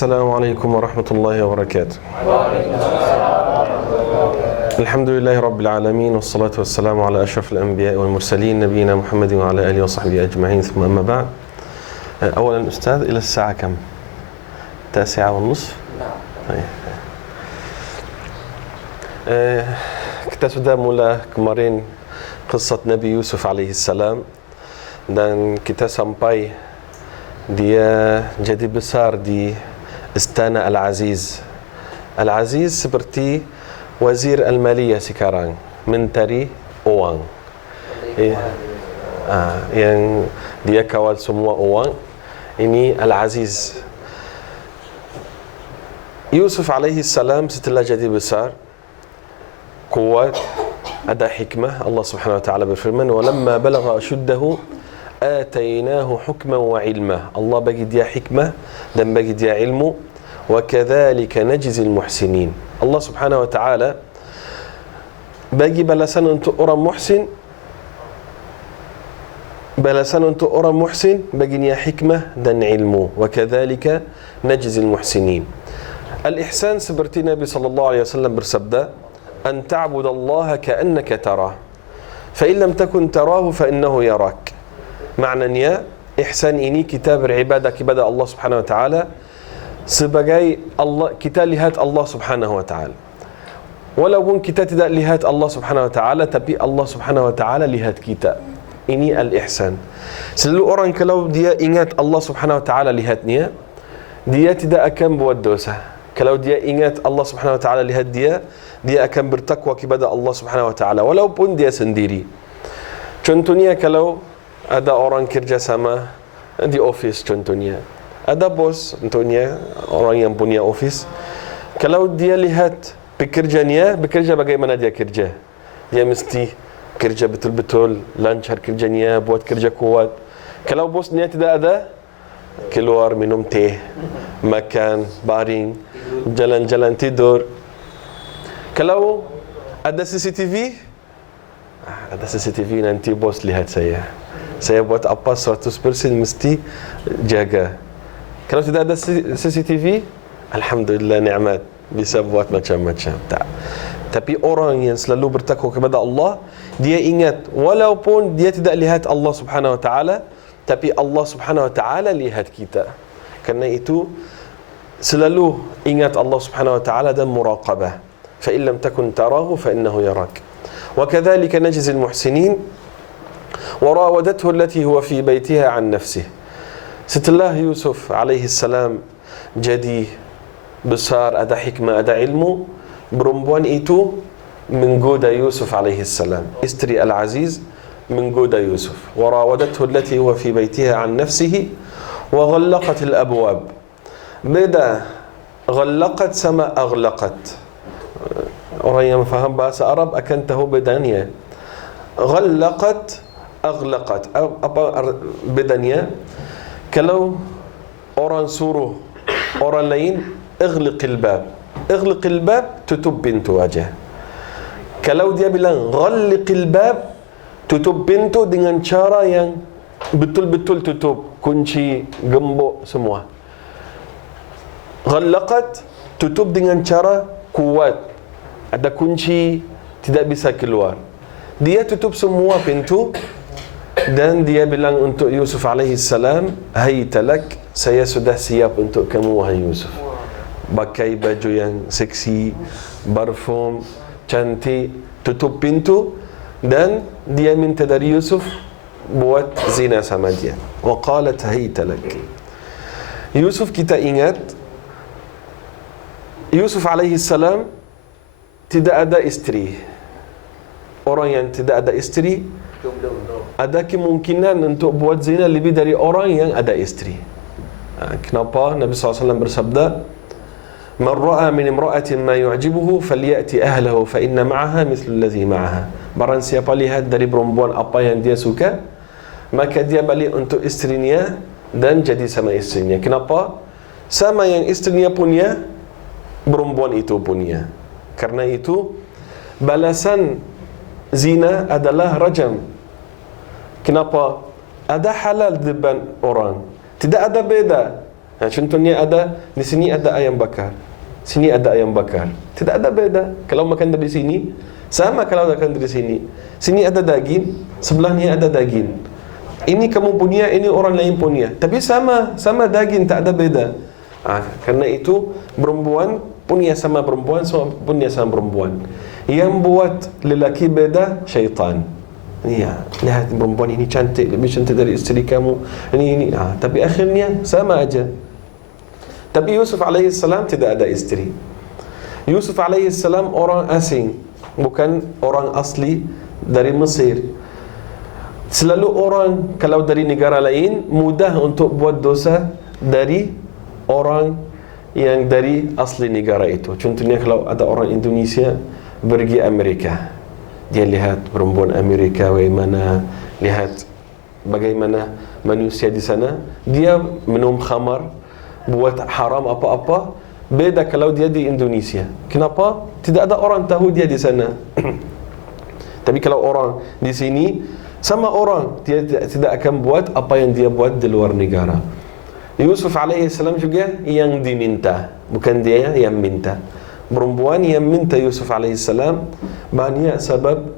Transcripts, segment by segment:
Assalamualaikum warahmatullahi wabarakatuh. Alhamdulillahi rabbil alamin, wassalatu wassalamu ala ashrafil anbiya'i wal mursalin, nabiyina Muhammadin wa ala alihi wa sahbihi ajma'in, thumma amma ba'd. أولا أستاذ، إلى الساعة كم؟ 9:30. طيب. Kita sudah mula kemarin kisah Nabi Yusuf alaihi salam, dan kita sampai dia jadi besar di Istana Al-Aziz. Al-Aziz seperti Wazir Al-Maliyah sekarang, menteri uang. Yang dia kawal semua uang. Ini Al-Aziz. Yusuf alaihi salam setelah jadi besar, kuat, ada hikmah. Allah Subhanahu wa taala berfirman, "Walamma balagha ashuddahu atainahu hukman wa ilma." Allah bagi dia hikmah dan bagi dia ilmu. Wa kadzalika najzil muhsinin. Allah Subhanahu wa taala bagi balasan untuk orang muhsin. Balasan untuk orang muhsin baginya hikmah dan ilmu. Wa kadzalika najzil muhsinin. Al-ihsan seperti Nabi sallallahu alaihi wasallam bersabda, "An ta'budallaha ka'annaka tarah, fa in lam takun tarahu fa innahu yarak." Maknanya ihsan ini kita beribadah kepada Allah Subhanahu wa taala sebagai Allah, kita lihat Allah Subhanahu wa taala. Walaupun kita tidak lihat Allah Subhanahu wa taala, tapi Allah Subhanahu wa taala lihat kita. Ini al-ihsan. Selalu orang kalau dia ingat Allah Subhanahu wa taala lihatnya, dia tidak akan buat dosa. Kalau dia ingat Allah Subhanahu wa taala lihat dia, dia akan bertakwa kepada Allah Subhanahu wa taala walaupun dia sendiri. Contohnya kalau ada orang kerja sama di office, contohnya ada bos, contohnya orang yang punya office. Kalau dia lihat pekerjanya, bekerja bagaimana dia kerja, dia mesti kerja betul-betul lancar kerjanya, buat kerja kuat. Kalau bosnya tidak ada, keluar minum teh, makan, baring, jalan-jalan, tidur. Kalau ada CCTV, nanti bos lihat saya buat apa 100% mesti jaga. Kalau tidak ada CCTV, alhamdulillah, nikmat, bisa buat macam-macam. Tak. Tapi orang yang selalu bertakwa kepada Allah, dia ingat walaupun dia tidak lihat Allah Subhanahu wa taala, tapi Allah Subhanahu wa taala lihat kita. Karena itu selalu ingat Allah Subhanahu wa taala dan muraqabah. Fa in lam takun tarahu fa innahu yarak. Wa kadzalika najzi al-muhsinin. وراودته التي هو في بيتها عن نفسه. Setelah Yusuf alaihi salam jadi besar, ada hikmah, ada ilmu, perempuan itu menggoda Yusuf alaihi salam. Istri Al-Aziz menggoda Yusuf. وراودته التي هو في بيتها عن نفسه وغلقت الأبواب. Beda غلقت sama أغلقت. Orang yang faham bahasa Arab akan tahu bedanya. غلقت, أغلقت. Apa bedanya? Kalau orang suruh orang lain اغلق الباب, اغلق الباب, tutup pintu aja. Kalau dia bilang غلق الباب, tutup pintu dengan cara yang betul-betul tutup, kunci, gembok semua. غلقت, tutup dengan cara kuat, ada kunci, tidak bisa keluar. Dia tutup semua pintu dan dia bilang untuk Yusuf alaihi salam, "Hayta lak, saya sudah siap untuk kamu wahai Yusuf." Pakai baju yang seksi, parfum, cantik, tutup pintu, dan dia minta dari Yusuf buat zina sama dia. Wa qalat hayta lak. Yusuf, kita ingat Yusuf alaihi salam tidak ada istri. Orang yang tidak ada istri ada kemungkinan untuk buat zina lebih dari orang yang ada istri. Kenapa Nabi SAW bersabda, "Man ra'a min imra'atin ma yu'jibuhu falyati ahlihi fa inna ma'aha mithlu alladhi ma'aha." Barang siapa lihat dari perempuan apa yang dia suka, maka dia balik untuk istrinya dan jadi sama istrinya. Kenapa? Sama yang istrinya punya, perempuan itu punya. Karena itu balasan zina adalah rajam. Kenapa? Ada halal depan orang, tidak ada beda Contohnya di sini ada ayam bakar, sini ada ayam bakar. Tidak ada beda. Kalau makan dari sini, sama kalau makan dari sini. Sini ada daging, sebelahnya ada daging. Ini kamu punya, ini orang lain punya. Tapi sama daging, tak ada beda. Karena itu perempuan punya sama perempuan, semua punya sama perempuan. Yang buat lelaki beda, syaitan. Ya, lihat perempuan ini cantik, lebih cantik dari isteri kamu. Ini. Tapi akhirnya sama aja. Tapi Yusuf alaihissalam tidak ada istri. Yusuf alaihissalam orang asing, bukan orang asli dari Mesir. Selalu orang kalau dari negara lain mudah untuk buat dosa dari orang yang dari asli negara itu. Contohnya kalau ada orang Indonesia pergi Amerika, dia lihat perempuan Amerika bagaimana, lihat bagaimana manusia di sana, dia minum khamar, buat haram apa-apa. Beda kalau dia di Indonesia. Kenapa? Tidak ada orang tahu dia di sana. Tapi kalau orang di sini, sama orang, dia tidak akan buat apa yang dia buat di luar negara. Yusuf alaihissalam juga yang diminta, bukan dia yang minta. Perempuan yang minta Yusuf alaihissalam banyak sebab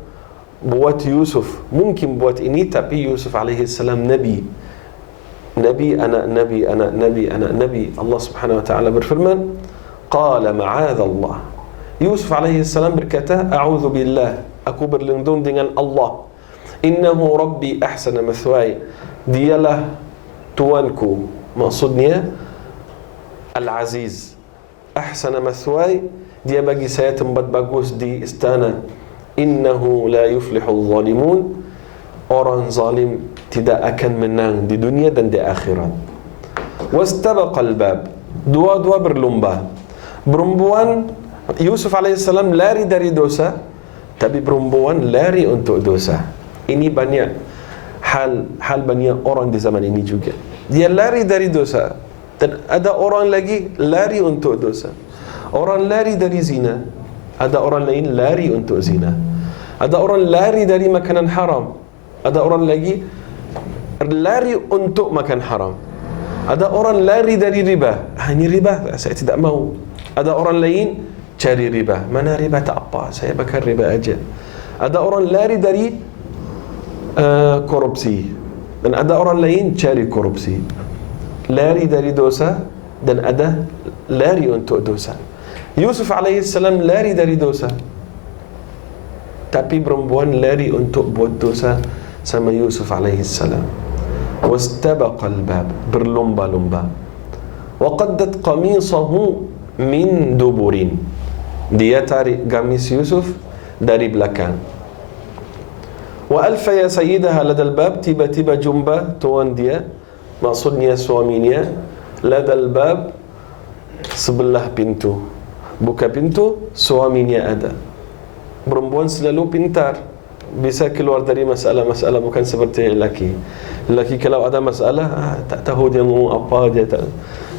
buat Yusuf. Mungkin buat ini, tapi Yusuf alaihissalam Nabi. Anak Nabi. Allah subhanahu wa ta'ala berfirman, Qala ma'adallah. Yusuf alaihissalam berkata, A'udhu billah, aku berlindung dengan Allah. Innahu Rabbi ahsana mathwai. Dialah Tuanku. Maksudnya Al-Aziz. Ahsana mathwai, dia bagi saya tempat bagus di istana. Innahu la yuflihul zalimun. Orang zalim tidak akan menang di dunia dan di akhirat. Wastabaqal bab. Dua-dua berlomba. Perempuan Yusuf alaihissalam lari dari dosa, tapi perempuan lari untuk dosa. Ini banyak hal banyak orang di zaman ini juga. Dia lari dari dosa, dan ada orang lagi lari untuk dosa. Orang lari dari zina, ada orang lain lari untuk zina. Ada orang lari dari makanan haram, ada orang lagi lari untuk makan haram. Ada orang lari dari riba. Ini riba, saya tidak mau. Ada orang lain cari riba. Mana riba, tak apa, saya makan riba aja. Ada orang lari dari korupsi, dan ada orang lain cari korupsi. Lari dari dosa, dan ada lari untuk dosa. Yusuf alaihissalam lari dari dosa, tapi perempuan lari untuk buat dosa sama Yusuf alaihissalam. Wastabaqal bab, berlomba-lomba. Waqaddat qamisahu min duburin, dia tarik gamis Yusuf dari belakang. Wa alfaya sayyidaha ladal bab, tiba-tiba jumpa tuan dia, maksudnya suaminya, ladal bab, sebelah pintu. Buka pintu, suaminya ada. Perempuan selalu pintar, bisa keluar dari masalah-masalah, bukan seperti lelaki. Lelaki kalau ada masalah, tak tahu dia ngomong apa, dia tak.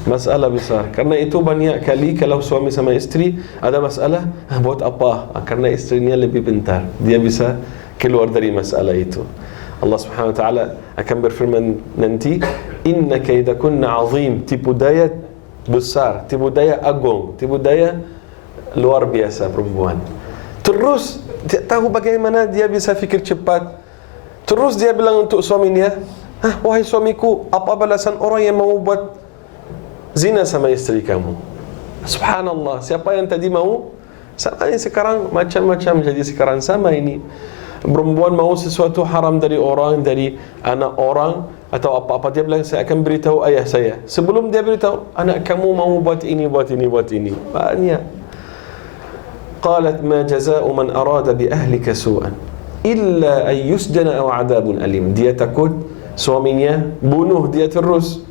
Masalah besar. Karena itu banyak kali kalau suami sama isteri ada masalah, buat apa? Karena istrinya lebih pintar, dia bisa keluar dari masalah itu. Allah subhanahu wa ta'ala akan berfirman nanti, Inna kaidakunna azim, tipu daya besar, tipu daya agung, tipu daya luar biasa perempuan. Terus dia tahu bagaimana dia bisa fikir cepat. Terus dia bilang untuk suaminya, wahai suamiku, apa balasan orang yang mau buat zina sama istri kamu? Subhanallah, siapa yang tadi mau? Sama ini sekarang macam-macam jadi sekarang sama ini. Perempuan mau sesuatu haram dari orang, dari anak orang atau apa-apa, dia bilang saya akan beritahu ayah saya. Sebelum dia beritahu, anak kamu mau buat ini, buat ini, buat ini. Banyak. Qalat ma jazaa'u man arada bi ahlika su'an illa an yusjana aw 'adabun alim. Dia takut suaminya bunuh dia terus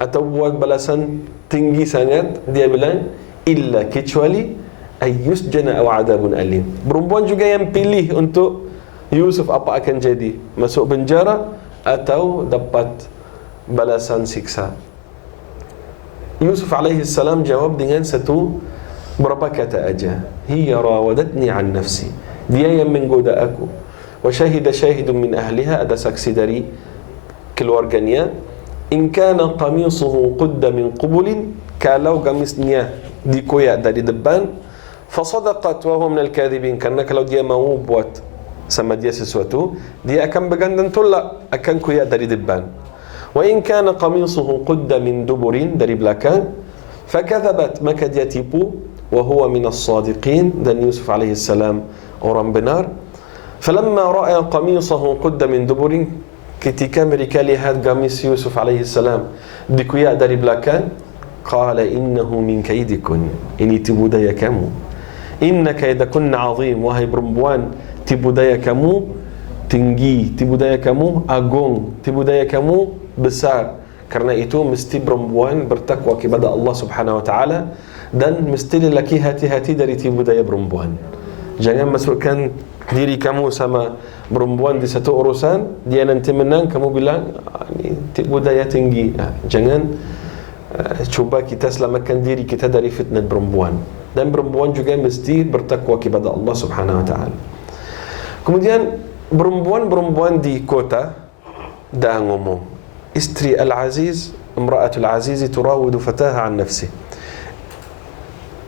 atau buat balasan tinggi sangat. Dia bilang illa, kecuali an yusjana aw 'adabun alim. Perempuan juga yang pilih untuk Yusuf apa akan jadi, masuk penjara atau dapat balasan siksa. Yusuf alaihissalam jawab dengan berapa kata aja. Hiya rawadatni an nafsi, dia yang menggoda aku. Wa syahida syahidun min ahliha, ada saksi dari keluarganya. in kana qamisuhu qudda min qubulin, kalau gamisnya dikoyak dari depan, fasadaqat wa huwa minal kadhibin, karena kalau dia mau buat sama dia sesuatu, dia akan bergandang tolak, akan koyak dari depan. Wa in kana qamisuhu qudda min duburin, dari belakang, fakadhabat, maka dia tipu, wa huwa minas sadiqin, dan Yusuf alaihi salam orang benar. Falamma ra'a qamisahu qudda min duburin, ketika mereka lihat gamis Yusuf alaihi salam dikoyak dari belakang, qala innahu min kaidikun, ini tipu daya kamu. Inna kaidakunna azim, wahai perempuan, tipu daya kamu tinggi, tipu daya kamu agung, tipu daya kamu besar. Karena itu mesti perempuan bertakwa kepada Allah Subhanahu wa taala, dan mesti lelaki hati-hati dari tipu daya perempuan. Jangan masukkan diri kamu sama perempuan di satu urusan, dia nanti menang, kamu bilang ini tipu daya tinggi. Jangan. Cuba kita selamatkan diri kita dari fitnah perempuan. Dan perempuan juga mesti bertakwa kepada Allah Subhanahu wa taala. Kemudian perempuan-perempuan di kota dah ngomong, istri Al-Aziz, imra'atul Aziz turawidu fataha an nafsi.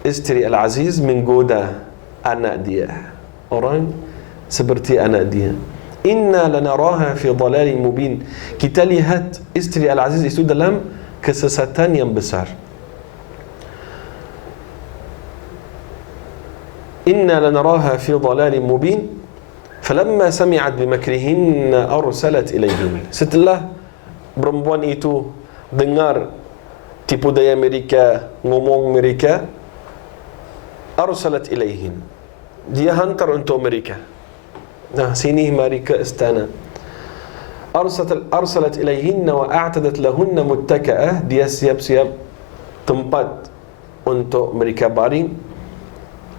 Istri Al-Aziz menggoda anak dia, orang seperti anak dia. Inna lanaraha fi dhalalin mubin. Kita lihat istri Al-Aziz itu dalam kesesatan yang besar. Inna lanaraha fi dhalalin mubin. Falamma sami'at bimakrihinna arsalat ilayhin. Setelah perempuan itu dengar tipu daya mereka, ngomong mereka, arsalat ilayhin, dia hantar untuk mereka. Nah, sini mari ke istana. Arsalat ilayhinna wa a'tadat lahunna muttaka'ah, dia siap-siap tempat untuk mereka baring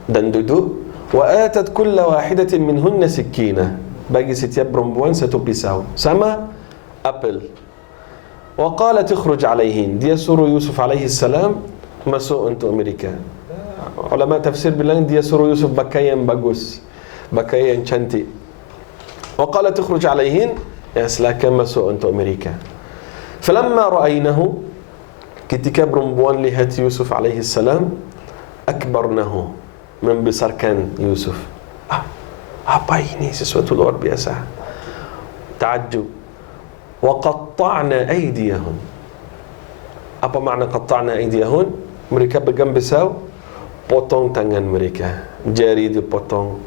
dan duduk. Wa atat kulla wahidatin minhunna sikina, bagi setiap perempuan satu pisau sama apel. Wa qalat ikhruj alaihin, dia suruh Yusuf alaihi salam masuk untuk mereka. Ulama tafsir bilang dia suruh Yusuf pakai yang bagus, pakai yang cantik. Wa qalat ikhruj alaihin, ya silakan masuk untuk mereka. Falamma ra'aynahu, ketika perempuan lihat Yusuf alaihi salam, akbarnahu, membesarkan Yusuf. Apa ini, sesuatu luar biasa. Ta'ajjub. Wa qatta'na aydiyahum. Apa makna qatta'na aydiyahum? Mereka pegang pisau, potong tangan mereka, jari dipotong,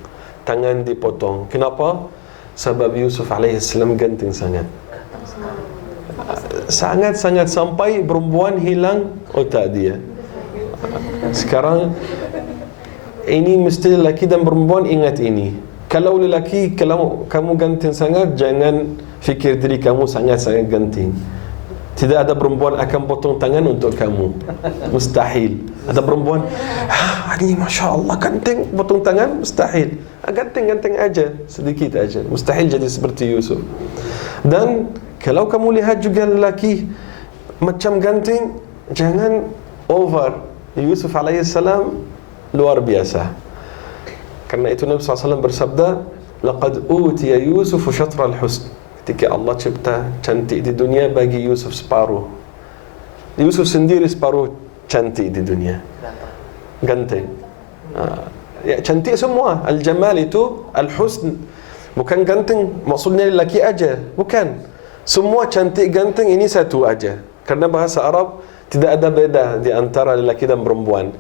tangan dipotong. Kenapa? Sebab Yusuf alaihissalam ganteng sangat. Sangat-sangat sampai perempuan hilang otak dia. Sekarang ini mesti lelaki dan perempuan ingat ini. Kalau lelaki, kalau kamu ganteng sangat, jangan fikir diri kamu sangat-sangat ganteng. Tidak ada perempuan akan potong tangan untuk kamu. Mustahil. Ada perempuan, ini Masya Allah ganteng, potong tangan, mustahil. Ganteng-ganteng aja, sedikit aja. Mustahil jadi seperti Yusuf. Dan kalau kamu lihat juga lelaki macam ganteng, jangan over. Yusuf alaihissalam luar biasa. Karena itu Nabi SAW bersabda, laqad utiya Yusuf syatra al-husn. Ketika Allah cipta cantik di dunia, bagi Yusuf separuh. Yusuf sendiri separuh cantik di dunia. Ganteng. Ya, cantik semua. Al-jamal itu al-husn. Bukan ganteng maksudnya lelaki aja, bukan. Semua cantik ganteng ini satu aja. Karena bahasa Arab tidak ada beda di antara lelaki dan perempuan.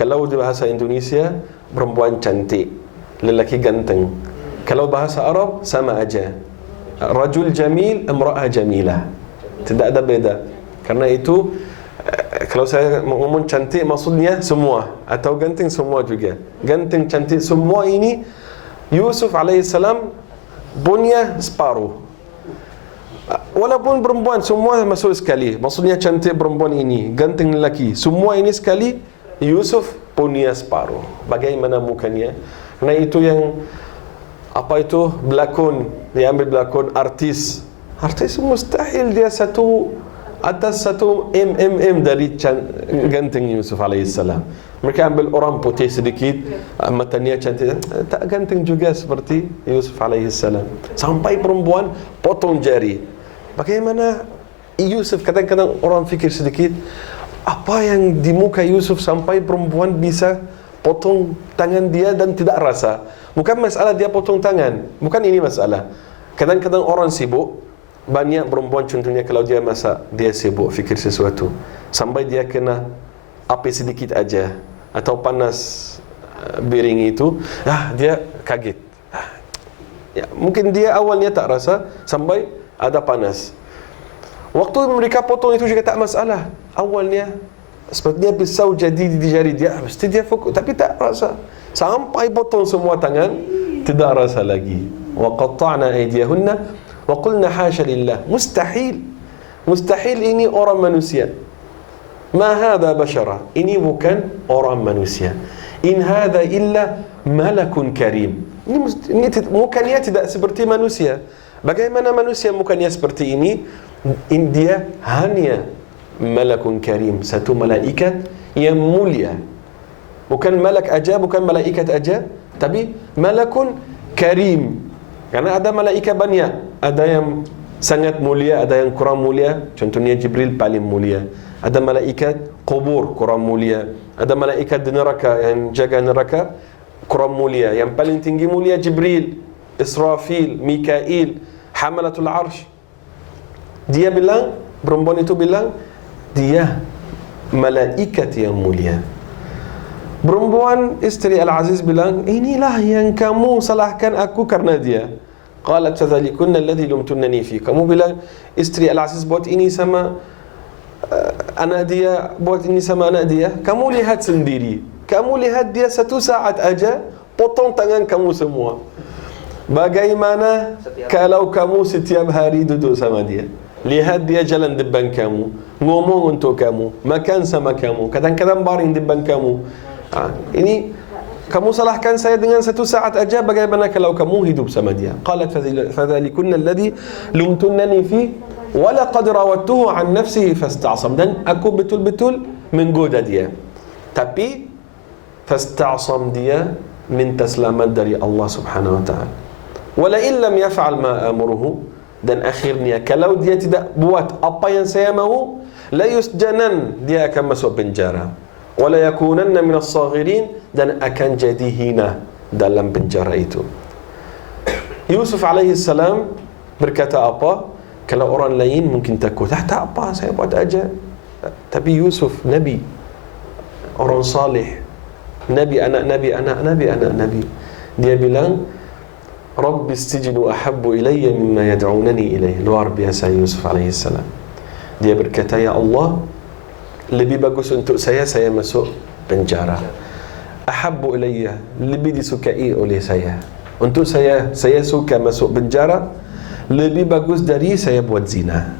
Kalau di bahasa Indonesia, perempuan cantik, lelaki ganteng. Kalau bahasa Arab sama aja. Rajul jamil, imra'ah jamilah. Tidak ada beda. Karena itu kalau saya ngomong cantik maksudnya semua, atau ganteng semua juga. Ganteng, cantik semua ini Yusuf alaihissalam punya separuh. Walaupun perempuan semua masuk sekali, maksudnya cantik perempuan ini, ganteng lelaki, semua ini sekali, Yusuf punya separuh. Bagaimana mukanya? Karena itu yang apa itu berlakon, dia ambil berlakon artis. Artis mustahil dia satu atas satu dari ganteng Yusuf alaihissalam. Mereka ambil orang putih sedikit, matanya cantik, tak ganteng juga seperti Yusuf alaihissalam. Sampai perempuan potong jari. Bagaimana Yusuf, kadang-kadang orang fikir sedikit, apa yang di muka Yusuf sampai perempuan bisa potong tangan dia dan tidak rasa. Bukan masalah dia potong tangan, bukan ini masalah. Kadang-kadang orang sibuk, banyak perempuan contohnya kalau dia masak, dia sibuk fikir sesuatu sampai dia kena api sedikit aja atau panas piring itu, dia kaget. Ya, mungkin dia awalnya tak rasa sampai ada panas. Waktu mereka potong itu juga tak masalah. Awalnya sepertinya pisau jadi di jari dia, mesti dia fokus tapi tak rasa. Sampai potong semua tangan, tidak rasa lagi. Wa qatta'na aydiyahunna wa qulna hasya lillah. Mustahil. Mustahil ini orang manusia. Ma hadha bashara. Ini bukan orang manusia. In hadha illa malakun karim. Ini mukanya tidak seperti manusia. Bagaimana manusia mukanya seperti ini? Dia hanya malakun karim, satu malaikat yang mulia. Bukan malak aja, bukan malaikat aja, tapi malakun karim. Karena ada malaikat banyak, ada yang sangat mulia, ada yang kurang mulia. Contohnya Jibril paling mulia. Ada malaikat kubur kurang mulia. Ada malaikat di neraka yang jaga neraka kurang mulia. Yang paling tinggi mulia Jibril, Israfil, Mikail, Hamalatul Arsh. Dia bilang, perempuan itu bilang, dia malaikat yang mulia. Perempuan istri Al-Aziz bilang, inilah yang kamu salahkan aku karena dia. Qalat fadhalikunna alladhi lumtunnani fi. Kamu bilang istri Al-Aziz buat ini sama anak dia, buat ini sama anak dia. Kamu lihat sendiri. Kamu lihat dia 1 saat aja potong tangan kamu semua. Bagaimana kalau kamu setiap hari duduk sama dia? Lihat dia jalan depan kamu, ngomong untuk kamu, makan sama kamu, kadang-kadang baring depan kamu. Ini kamu salahkan saya dengan 1 saat aja. Bagaimana kalau kamu hidup sama dia? Qalat fadhalikunna alladhi lumtunnani fi wa laqad rawattuhu an nafsihi fasta'sam. Dan aku betul-betul menggoda dia, tapi fasta'sam, dia minta selamat dari Allah Subhanahu wa taala. Wala in lam yaf'al ma amuruhu, dan akhirnya kalau dia tidak buat apa yang saya mahu, la yusjanan, dia akan masuk penjara. Wala yakunanna minas saghirin, dan akan jadi hina dalam penjara itu. Yusuf alaihi salam berkata apa? Kalau orang lain mungkin takut, tak apa, saya buat aja. Tapi Yusuf nabi, orang saleh, nabi, anak nabi, anak nabi, anak nabi. Dia bilang, Rabbi istijnu ahabbu ilayya mimma yad'unani ilayh. Luar biasa Yusuf alaihi salam. Dia berkata, ya Allah, lebih bagus untuk saya masuk penjara. Ahabbu ilayya, lebih disukai oleh saya. Untuk saya suka masuk penjara, lebih bagus dari saya buat zina.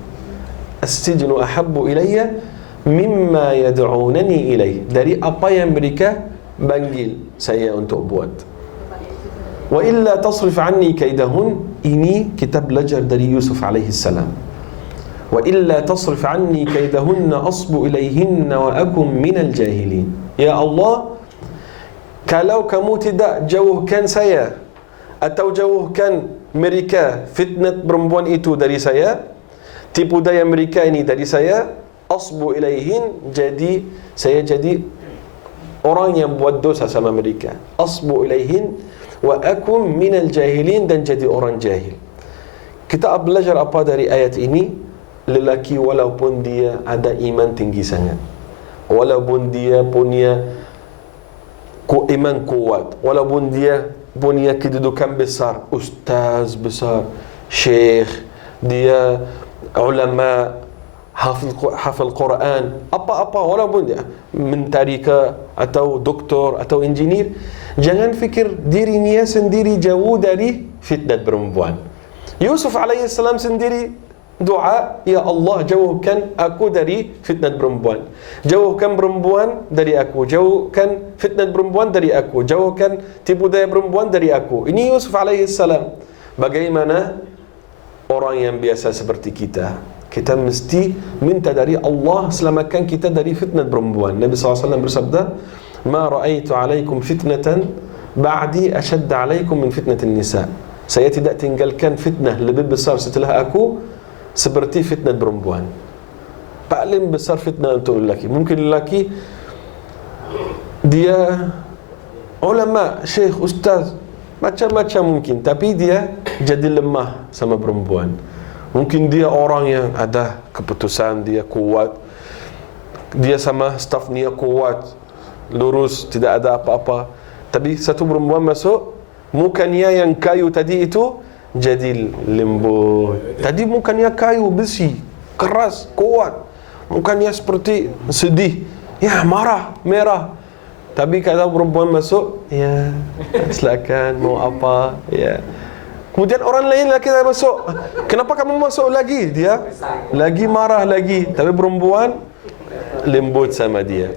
Astijnu ahabbu ilayya mimma yad'unani ilayh, dari apa yang mereka panggil saya untuk buat. Wa illa tasrif anni kaidahun, ini kita belajar dari Yusuf alaihi salam. Wa illa tasrif anni kaidahunna asbu ilayhinna wa akum minal jahilin. Ya Allah, kalau kamu tidak jauhkan saya atau jauhkan mereka, fitnah perempuan itu dari saya, tipu daya mereka ini dari saya, asbu ilayhin, jadi saya jadi orang yang buat dosa sama mereka. Asbu ilayhin wa akum minal jahilin, dan jadi orang jahil. Kita belajar apa dari ayat ini? Lelaki walaupun dia ada iman tinggi sangat, walaupun dia punya iman kuat, walaupun dia punya kedudukan besar, ustaz besar, syekh, dia ulama, hafal Quran, apa-apa, walaupun dia mentari ke atau doktor atau engineer, jangan fikir dirinya sendiri jauh dari fitnah perempuan. Yusuf alaihissalam sendiri doa, ya Allah, jauhkan aku dari fitnah perempuan, jauhkan perempuan dari aku, jauhkan fitnah perempuan dari aku, jauhkan tipu daya perempuan dari aku. Ini Yusuf alaihissalam. Bagaimana orang yang biasa seperti kita? Kita mesti minta dari Allah selamatkan kita dari fitnah perempuan. Nabi SAW bersabda, ma ra'aitu alaikum fitnatan ba'di ashadda alaikum min fitnatin nisa. Saya tidak tinggalkan fitnah lebih besar setelah aku seperti fitnah perempuan. paling besar fitnah untuk lelaki. Mungkin lelaki dia ulama, syekh, ustaz, macam-macam mungkin, tapi dia jadi lemah sama perempuan. Mungkin dia orang yang ada keputusan, dia kuat, dia sama staf dia kuat, lurus, tidak ada apa-apa. Tapi satu perempuan masuk, mukanya yang kayu tadi itu jadi lembut. Tadi mukanya kayu, besi, keras, kuat. Mukanya seperti sedih, ya marah, merah. Tapi kalau perempuan masuk, ya silakan mau apa, ya. Kemudian orang lain lagi masuk, kenapa kamu masuk lagi? Dia lagi marah lagi. Tapi perempuan lembut sama dia.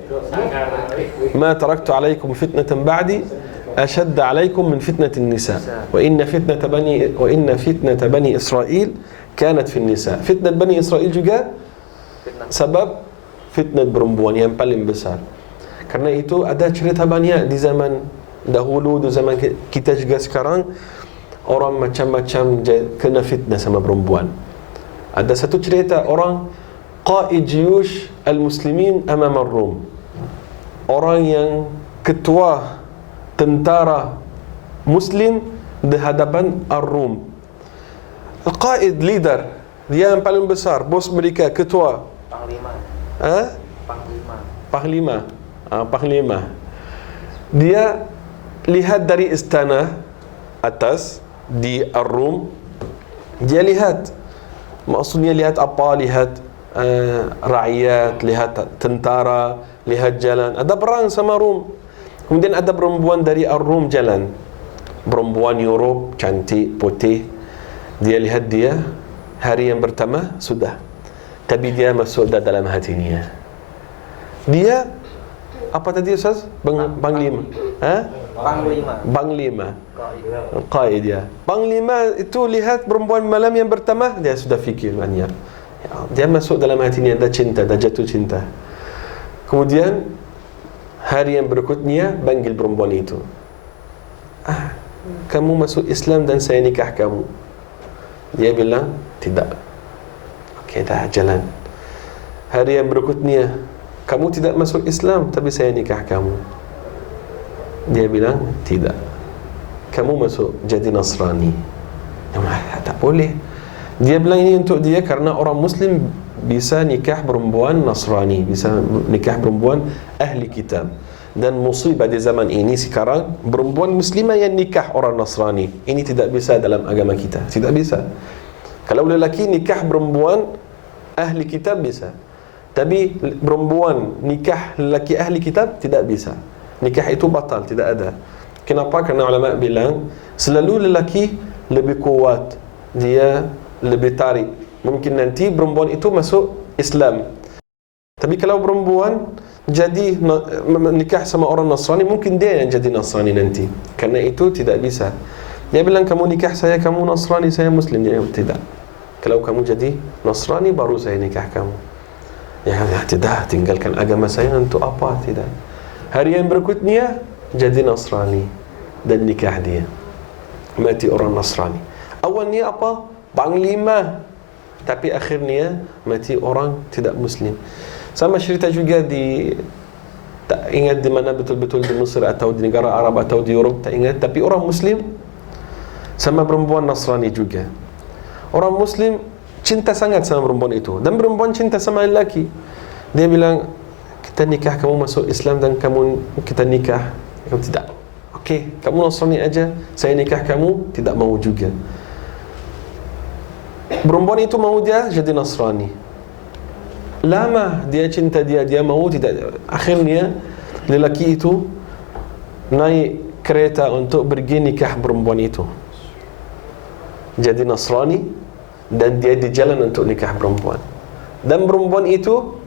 Ma taraktu alaikum fitnatan ba'di ashadda alaikum min fitnatin nisa. Wa inna fitnata bani Israel kanat fi nisa. Fitnat bani Israel juga sebab fitnat perempuan yang paling besar. Karena itu ada cerita banyak di zaman dahulu, di zaman kita juga sekarang, orang macam-macam kena fitnah sama perempuan. Ada satu cerita orang qaid jiyush al-muslimin amam ar-Rum, orang yang ketua tentara muslim di hadapan ar-Rum. Qaid, leader, dia yang paling besar, bos mereka, ketua, panglima. Dia lihat dari istana atas di ar-Rum, dia lihat, maksudnya lihat apa? Lihat rakyat, lihat tentara, lihat jalan, ada perang sama Rum. Kemudian ada perempuan dari ar-Rum jalan, perempuan Europe, cantik, putih. Dia lihat dia, hari yang pertama sudah, tapi dia masuk dalam hatinya. Dia apa tadi Ustaz? Panglima. Panglima. Qaid ya. Panglima itu lihat perempuan malam yang pertama, dia sudah fikir banyak. Dia masuk dalam hatinya, ada cinta, ada jatuh cinta. Kemudian hari yang berikutnya panggil perempuan itu. Kamu masuk Islam dan saya nikah kamu. Dia bilang tidak. Okey, dah jalan. Hari yang berikutnya, kamu tidak masuk Islam tapi saya nikah kamu. Dia bilang tidak. Kamu masuk jadi Nasrani. Tak boleh. Dia bilang ini untuk dia karena orang Muslim bisa nikah perempuan Nasrani, bisa nikah perempuan ahli kitab. Dan musibah di zaman ini sekarang, perempuan Muslimah yang nikah orang Nasrani, ini tidak bisa dalam agama kita. Tidak bisa. Kalau lelaki nikah perempuan ahli kitab bisa, tapi perempuan nikah lelaki ahli kitab tidak bisa. Nikah itu batal, tidak ada. Kenapa? Karena ulama bilang selalu lelaki lebih kuat, dia lebih tarik. Mungkin nanti perempuan itu masuk Islam, tapi kalau perempuan jadi nikah sama orang Nasrani, mungkin dia yang jadi Nasrani nanti. Karena itu tidak bisa. Dia bilang kamu nikah saya, kamu Nasrani, saya Muslim. Dia tidak. Kalau kamu jadi Nasrani baru saya nikah kamu. Ya tidak, tinggalkan agama saya untuk apa? Tidak. Hari yang berikutnya jadi Nasrani dan nikah dia. Mati orang Nasrani. Awalnya apa? Panglima. Tapi akhirnya mati orang tidak Muslim. Sama cerita juga di, tak ingat di mana betul-betul, di Mesir atau di negara Arab atau di Eropa, tak ingat. Tapi orang Muslim sama perempuan Nasrani juga. Orang Muslim cinta sangat sama perempuan itu, dan perempuan cinta sama lelaki. Dia bilang kita nikah, kamu masuk Islam dan kita nikah. Kamu tidak. Okey, kamu Nasrani aja, saya nikah kamu. Tidak mau juga. Perempuan itu mau dia jadi Nasrani. Lama dia cinta dia mau, tidak. Akhirnya lelaki itu naik kereta untuk pergi nikah perempuan itu. Jadi Nasrani dan dia di jalan untuk nikah perempuan. Dan perempuan itu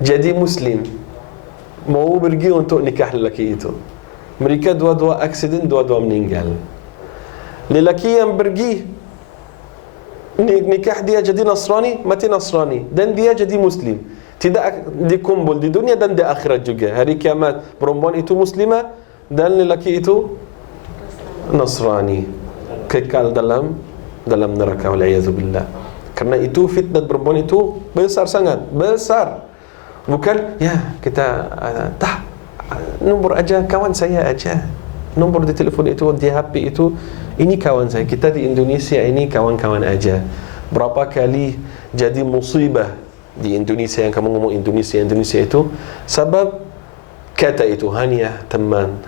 jadi Muslim, mau pergi untuk nikah lelaki itu. Mereka dua-dua aksiden, dua-dua meninggal. Lelaki yang pergi nikah dia jadi Nasrani, mati Nasrani, dan dia jadi Muslim. Tidak dikumpul di dunia dan di akhirat juga. Hari kiamat perempuan itu Muslimah dan lelaki itu Nasrani, kekal dalam neraka, wal'iyadzu billah. Karena itu fitnah perempuan itu besar sangat, besar. Bukan kita nombor aja kawan saya aja, nombor di telefon itu, di HP itu, ini kawan saya. Kita di Indonesia ini kawan-kawan aja. Berapa kali jadi musibah di Indonesia yang kamu ngomong Indonesia itu sebab kata itu hanya teman,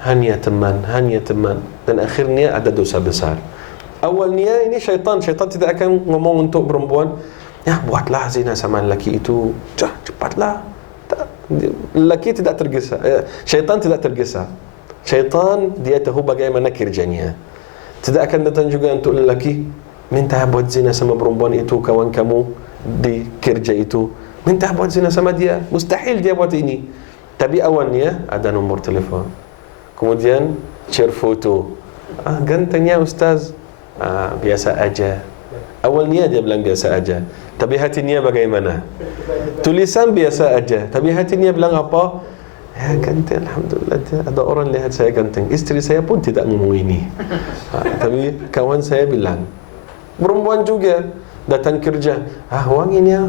dan akhirnya ada dosa besar. Awalnya ini syaitan tidak akan ngomong untuk perempuan, buatlah zina sama lelaki itu, cepatlah. Lelaki tidak tergesa, syaitan tidak tergesa. Syaitan dia tahu bagaimana kerjanya. Tidak akan datang juga untuk lelaki, minta buat zina sama perempuan itu, kawan kamu di kerja itu, minta buat zina sama dia. Mustahil dia buat ini. Tapi awalnya ada nomor telefon, kemudian share foto. Gantengnya ustaz. Biasa aja. Awalnya dia bilang biasa aja, tapi hatinya bagaimana? Tulisan biasa aja, tapi hatinya bilang apa? Ganteng, alhamdulillah, ada orang lihat saya ganteng. Istri saya pun tidak ngomong ini. Tapi kawan saya bilang. Perempuan juga datang kerja, wanginya,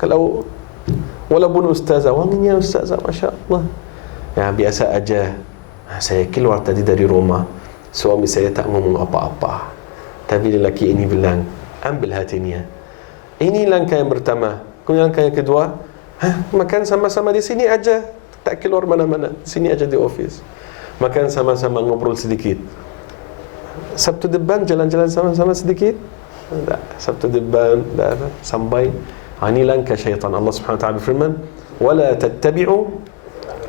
kalau walaupun ustazah, wanginya ustazah, masya Allah. Biasa aja. Saya keluar tadi dari rumah, suami saya tak ngomong apa-apa, tapi lelaki ini bilang, ambil hatinya. Ini langkah yang pertama. Kemudian langkah yang kedua, makan sama-sama di sini aja, tak keluar mana-mana, sini aja di office. Makan sama-sama, ngobrol sedikit. Sabtu depan jalan-jalan sama-sama sedikit. Sabtu depan sampai. Ini langkah syaitan. Allah Subhanahu wa taala berfirman, "Wala tattabi'u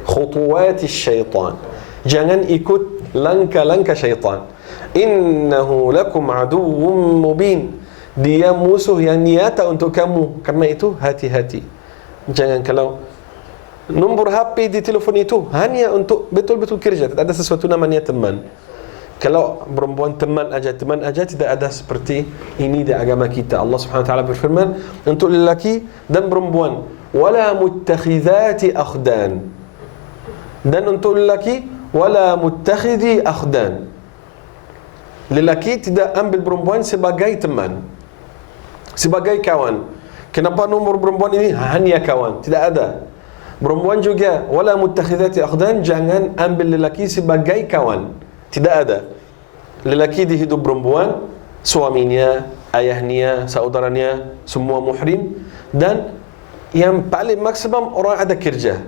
khutuwatis syaitan." Jangan ikut langkah-langkah syaitan. Innahu lakum aduwwum mubin. Dia musuh yang nyata untuk kamu. Karena itu hati-hati. Jangan kalau nombor HP di telefon itu hanya untuk betul-betul kerja, tidak ada sesuatu namanya teman. Kalau perempuan teman aja, tidak ada seperti ini di agama kita. Allah Subhanahu wa taala berfirman untuk lelaki dan perempuan, wala muttakhidhati akhdan. Dan untuk lelaki, wala muttakhidhi akhdan. Lelaki tidak ambil perempuan sebagai teman, sebagai kawan. Kenapa nombor perempuan ini hanya kawan? Tidak ada. Perempuan juga, wala muttakhidhati akhdan, jangan ambil lelaki sebagai kawan. Tidak ada. Lelaki di hidup perempuan, suaminya, ayahnya, saudaranya, semua muhrim. Dan yang paling maksimum orang ada kerja.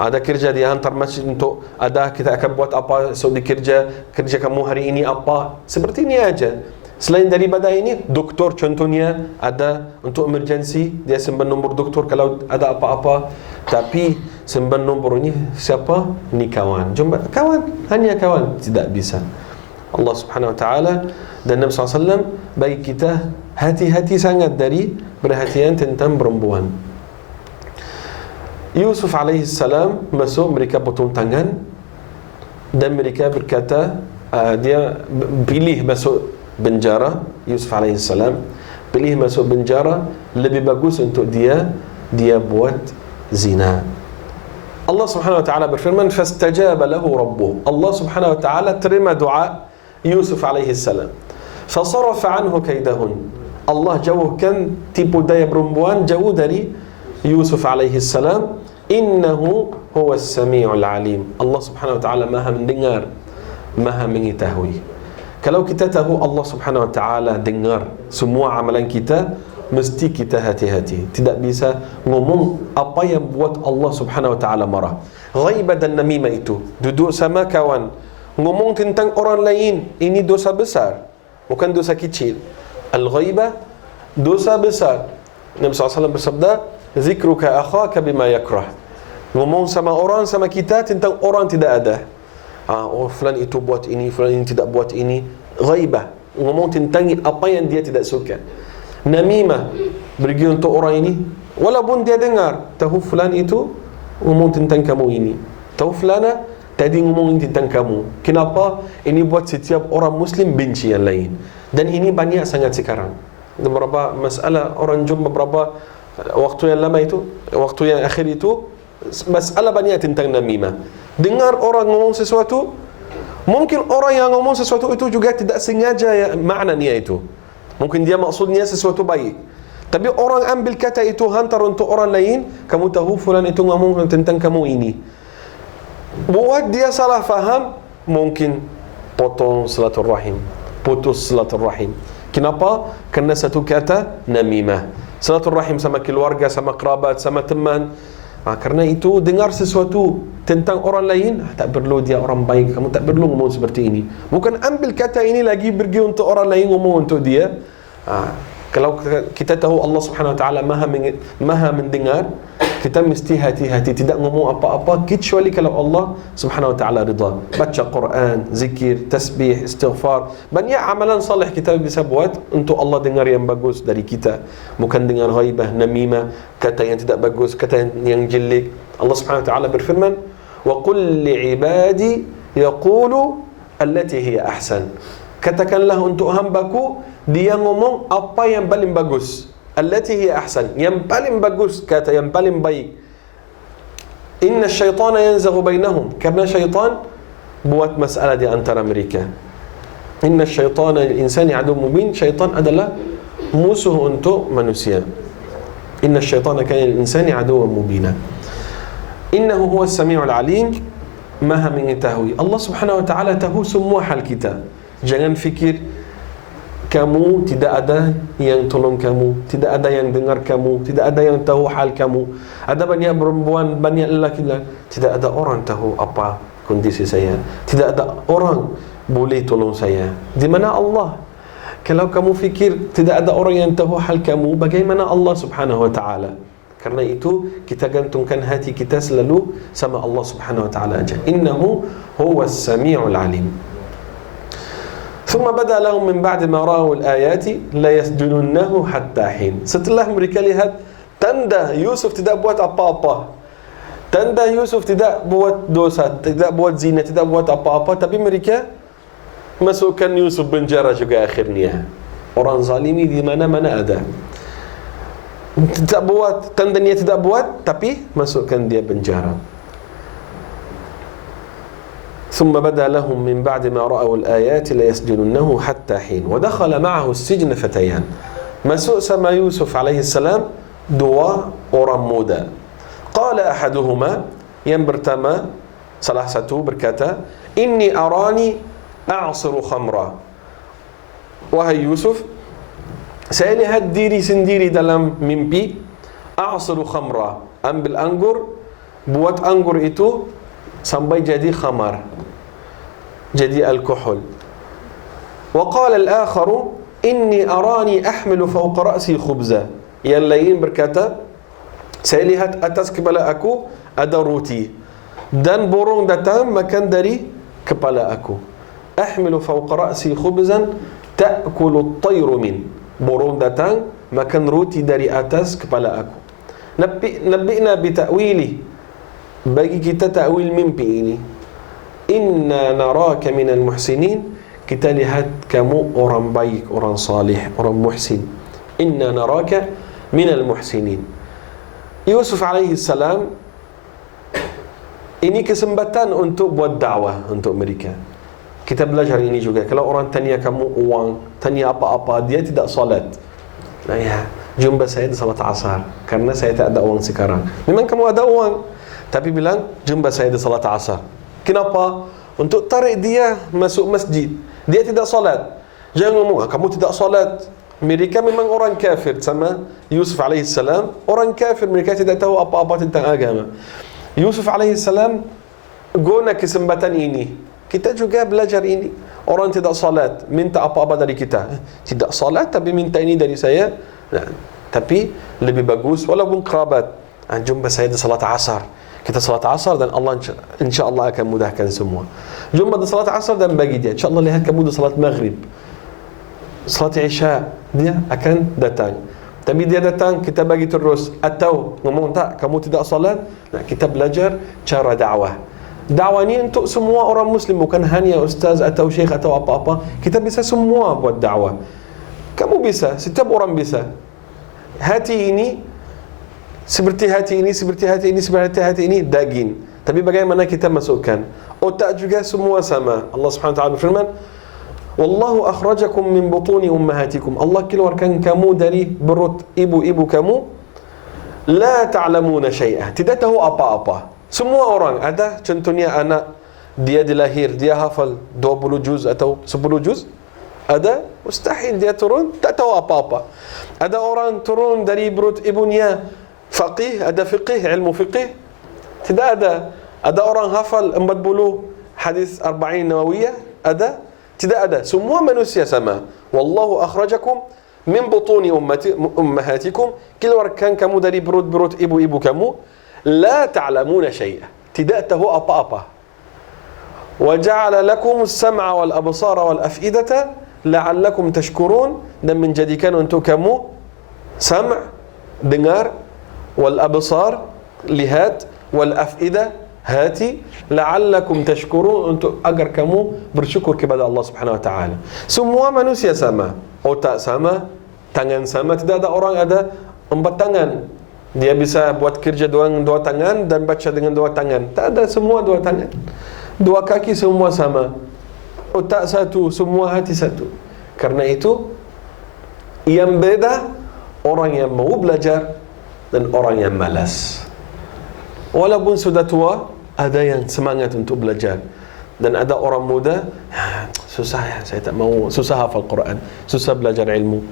Ada kerja, dia hantar masjid untuk kita akan buat apa esok di kerja kamu hari ini apa. Seperti ini aja. Selain daripada ini, doktor contohnya ada untuk emergency, dia simpan nombor doktor kalau ada apa-apa. Tapi simpan nombor ini siapa? Ini kawan. Jumpa kawan, hanya kawan. Tidak bisa. Allah Subhanahu wa taala dan Nabi SAW bagi kita hati-hati sangat dari perhatian tentang perempuan. Yusuf alaihi salam masuk, mereka potong tangan dan mereka berkata, dia pilih masuk penjara. Yusuf alaihi salam pilih masuk penjara, lebih bagus untuk dia buat zina. Allah Subhanahu wa taala berfirman, fastajaba lahu rabbuh. Allah Subhanahu wa taala terima doa Yusuf alaihi salam. Fasarafa anhu kaidahun. Allah jauhkan tipu daya perempuan, jauh dari Yusuf alaihi salam. Innahu huwas sami'ul alim. Allah Subhanahu wa taala Maha mendengar, Maha mengetahui. Kalau kita tahu Allah Subhanahu wa taala dengar semua amalan kita, mesti kita hati-hati. Tidak bisa ngomong apa yang buat Allah Subhanahu wa taala marah. Ghaibah dan namimah itu, duduk sama kawan, ngomong tentang orang lain, ini dosa besar, bukan dosa kecil. Al-ghaibah dosa besar. Nabi SAW bersabda, zikruka akhaka bima yakrah. Ngomong sama orang, sama kita tentang orang tidak ada. Fulan itu buat ini, fulan ini tidak buat ini. Ghaibah, ngomong tentang apa yang dia tidak suka. Namimah, pergi untuk orang ini, walaupun dia dengar, tahu fulan itu ngomong tentang kamu ini, tahu fulana tadi ngomong tentang kamu. Kenapa? Ini buat setiap orang Muslim benci yang lain. Dan ini banyak sangat sekarang. Beberapa masalah orang jumpa beberapa waktu yang lama itu, waktu yang akhir itu, masalah banyak tentang namimah. Dengar orang ngomong sesuatu, mungkin orang yang ngomong sesuatu itu juga tidak sengaja maknanya itu. Mungkin dia maksudnya sesuatu baik, Tapi orang ambil kata itu hantar untuk orang lain, kamu tahu fulan itu ngomong tentang kamu ini. Buat dia salah faham, mungkin potong silaturahim, putus silaturahim. Kenapa? Kerana satu kata namimah. Silaturahim sama keluarga, sama kerabat, sama teman. Karena itu dengar sesuatu tentang orang lain, tak perlu dia orang baik, kamu tak perlu ngomong seperti ini. Bukan ambil kata ini lagi pergi untuk orang lain ngomong untuk dia. Kalau kita tahu Allah Subhanahu Wa Taala maha mendengar, kita mesti hati-hati tidak ngomong apa-apa kecuali kalau Allah Subhanahu Wa Taala ridha. Baca Quran, zikir, tasbih, istighfar, banyak amalan saleh kita bisa buat untuk Allah dengar yang bagus dari kita, bukan dengan ghaibah, namimah, kata yang tidak bagus, kata yang jelek. Allah Subhanahu Wa Taala berfirman, wa qul li'ibadi yaqulu allati hiya ahsan. Katakanlah untuk hambaku, dia ngomong apa yang paling bagus, allati hiya ahsan, yang paling bagus, kata yang paling baik. Inna syaitana yanzaghu bainahum, karena syaitan buat masalah di antara mereka. Inna syaitana al-insani adu mubin, syaitan adalah musuh untuk manusia. Inna syaitana kana lil-insani aduwwan mubina. Innahu huwas samiul alim, maha mengetahui. Allah Subhanahu Wa Taala tahu semua hal kita. Jangan fikir kamu tidak ada yang tolong kamu, tidak ada yang dengar kamu, tidak ada yang tahu hal kamu. Ada banyak perempuan, banyak lelaki, tidak ada orang tahu apa kondisi saya, tidak ada orang boleh tolong saya. Di mana Allah? Kalau kamu fikir tidak ada orang yang tahu hal kamu, bagaimana Allah Subhanahu Wa Taala? Karena itu kita gantungkan hati kita selalu sama Allah Subhanahu Wa Taala aja. Innahu huwas samiul alim. ثم بدا لهم من بعد ما رأوا الآيات لا يسجننه حتى حين. Setelah mereka lihat tanda Yusuf tidak buat apa-apa, tanda Yusuf tidak buat dosa, tidak buat zina, tidak buat apa-apa, tapi mereka masukkan Yusuf penjara juga akhirnya. Orang zalimi di mana-mana ada. Tidak buat, tandanya tidak buat, tapi masukkan dia penjara. ثم بدا لهم من بعد ما رأوا الآيات ليسجننه حتى حين ودخل معه السجن فتيان. Masuk sama Yusuf alaihi salam dua orang muda. Qala ahaduhuma, yang pertama salah satu berkata, inni arani a'siru khamra. Wahai Yusuf, saya lihat diri sendiri dalam mimpi, a'siru khamra, ambil anggur, buat anggur itu sampai jadi khamar, jadi alkohol. Wa qala al-akharu inni arani ahmilu fawqa ra'si khubza. Yang lain berkata, saya lihat atas kepala aku ada roti dan burung datang makan dari kepala aku. Ahmilu fawqa ra'si khubzan ta'kulu at-tayru min. Burung datang makan roti dari atas kepala aku. Nabi'na bi ta'wili, bagi kita ta'wil mimpi ini. Inna naraka minal muhsinin, kita lihat kamu orang baik, orang salih, orang muhsin. Inna naraka minal muhsinin. Yusuf alaihi salam, ini kesempatan untuk buat dakwah untuk mereka. Kita belajar ini juga. Kalau orang tanya kamu uang, tanya apa-apa, dia tidak salat, nah ya, jumpa saya di salat asar, karena saya tak ada uang sekarang. Memang kamu ada uang, tapi bilang jumpa saya di salat asar. Kenapa? Untuk tarik dia masuk masjid. Dia tidak salat. Jangan ngomong kamu tidak salat. Mereka memang orang kafir sama Yusuf alaihi salam. Orang kafir, mereka tidak tahu apa-apa tentang agama. Yusuf alaihi salam guna kesempatan ini. Kita juga belajar ini. Orang tidak salat, minta apa-apa dari kita. Tidak salat tapi minta ini dari saya. Nah, tapi lebih bagus walaupun kerabat. Jumpa saya di salat asar. Kita salat asar dan Allah insya-Allah akan mudahkan semua. Jumpa di salat asar dan bagi dia, insya-Allah lihat kamu di salat maghrib, salat isya, dia akan datang. Tapi dia datang, kita bagi terus. Atau ngomong tak, kamu tidak salat. Nah, kita belajar cara dakwah. Dakwah ini untuk semua orang muslim, bukan hanya ustaz atau syekh atau apa-apa. Kita bisa semua buat dakwah. Kamu bisa, setiap orang bisa. Hati ini seperti hati ini, seperti hati ini, seperti hati ini, daging. Tapi bagaimana kita masukkan? Otak juga semua sama. Allah Subhanahu wa taala berfirman, Wallahu akhrajakum min butuni ummahatikum. Allah keluarkan kamu dari perut ibu-ibu kamu. La ta'lamuna syai'ah. Tidak tahu apa-apa. Semua orang ada contohnya anak dia dilahir, dia hafal 20 juz atau 10 juz. Ada mustahil dia turun tak tahu apa-apa. Ada orang turun dari perut ibunya faqih, ada fiqih, ilmu fiqih. Tidak ada. Ada orang hafal 40 hadis 40 nawawiyah. Ada? Tidak ada. Semua manusia sama. Wallahu akhrajakum min butuni ummahatikum. Keluarkan kamu dari perut-perut ibu-ibu kamu. La ta'lamuna syai'ah. Tidak tahu apa-apa. Wa ja'ala lakum as-sam'a wal absara wal af'idata la'allakum tashkurun. Dan menjadikan untuk kamu sam', dengar, wal absar, lihat, wal af'idah, hati, la'allakum tashkurun, untuk agar kamu bersyukur kepada Allah Subhanahu wa taala. Semua manusia sama, otak sama, tangan sama. Tidak ada orang ada 4 tangan. Dia bisa buat kerja dengan 2 tangan dan baca dengan 2 tangan. Tak ada, semua 2 tangan. 2 kaki semua sama. Otak satu, semua hati satu. Karena itu yang beda orang yang mau belajar dan orang yang malas. Walaupun sudah tua, ada yang semangat untuk belajar. Dan ada orang muda, susah ya, saya tak mau, susah hafal Quran, susah belajar ilmu.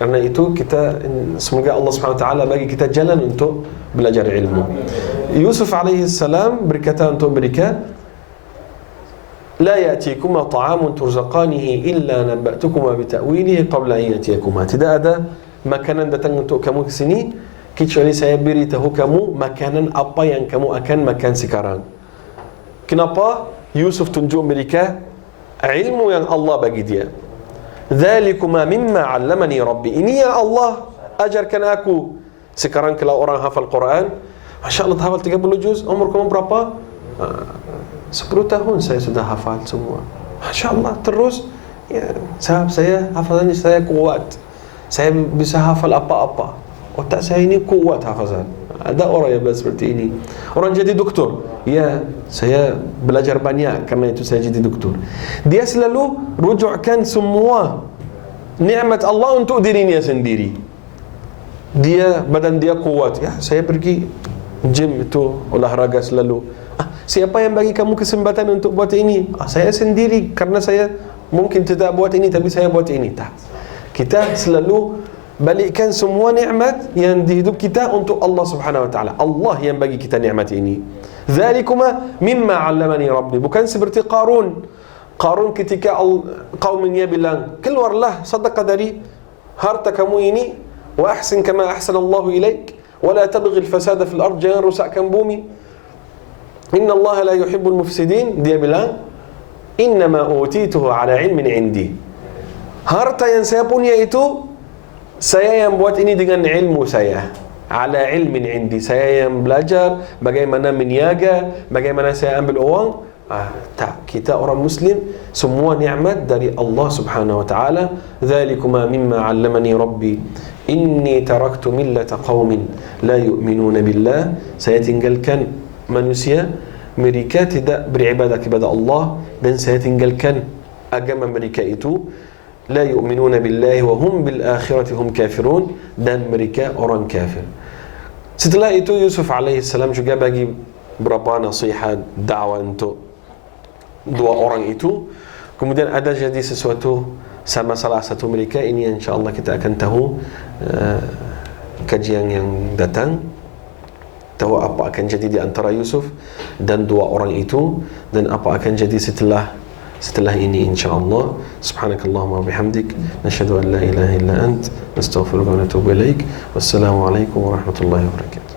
Karena itu kita, semoga Allah SWT bagi kita jalan untuk belajar ilmu. Yusuf alaihi salam berkata untuk mereka, La ya'tikuma ta'amun turzaqanihi illa nabba'tukuma bita'wilihi qabla an ya'tiyakuma. Tidak ada makanan datang untuk kamu ke sini kecuali saya beritahu kamu makanan apa yang kamu akan makan sekarang. Kenapa? Yusuf tunjuk mereka ilmu yang Allah bagi dia. Dzalikuma mimma 'allamani rabbi. Ini yang Allah ajarkan aku. Sekarang kalau orang hafal Quran, masya-Allah hafal 30 juz, umur kamu berapa? 10 tahun saya sudah hafal semua. Masya-Allah, terus ya, saya hafalannya saya kuat. Saya bisa hafal apa-apa. Otak saya ini kuat hafazan. Ada orang yang seperti ini. Orang jadi doktor. Ya, saya belajar banyak karena itu saya jadi doktor. Dia selalu rujukkan semua nikmat Allah untuk dirinya sendiri. Dia, badan dia kuat. Ya, saya pergi gym itu, olahraga selalu. Siapa yang bagi kamu kesempatan untuk buat ini? Saya sendiri, karena saya mungkin tidak buat ini, tapi saya buat ini. Tak. Kita selalu balikkan semua nikmat yang di hidup kita untuk Allah Subhanahu wa taala. Allah yang bagi kita nikmat ini. Dzalikuma mimma 'allamani rabbi. Bukan seperti Qarun. Qarun ketika kaumnya bilang, "Keluarlah sedekah dari harta kamu ini, wa ahsin kama ahsana Allah ilaik, wa la tabghi al-fasada fil ard." Jangan rusakkan bumi. Inna Allah la yuhibbul mufsidin. Dia bilang, "Innama utituhu 'ala 'ilmin 'indi." Harta yang saya punya itu saya yang buat ini dengan ilmu saya. Ala ilmin indi. Saya yang belajar bagaimana meniaga, bagaimana saya ambil uang. Tak, kita orang Muslim semua nikmat dari Allah Subhanahu wa taala. Dzalikuma mimma 'allamani rabbi. Inni taraktu millata qaumin la yu'minuna billah. Saya tinggalkan manusia mereka tidak beribadah kepada Allah, dan saya tinggalkan agama mereka itu la yu'minuna billahi wa hum bil akhirati hum kafirun, dan mereka orang kafir. Setelah itu Yusuf alaihi salam juga bagi beberapa nasihat dakwah untuk 2 orang itu. Kemudian ada jadi sesuatu sama salah satu mereka. Ini insya-Allah kita akan tahu kajian yang datang, tahu apa akan jadi di antara Yusuf dan 2 orang itu, dan apa akan jadi setelah ini insya-Allah. Subhanakallahumma wa bihamdik, nashhadu an la ilaha illa ant, nastaghfiruka wa natubu ilaik. Wassalamu alaikum warahmatullahi wabarakatuh.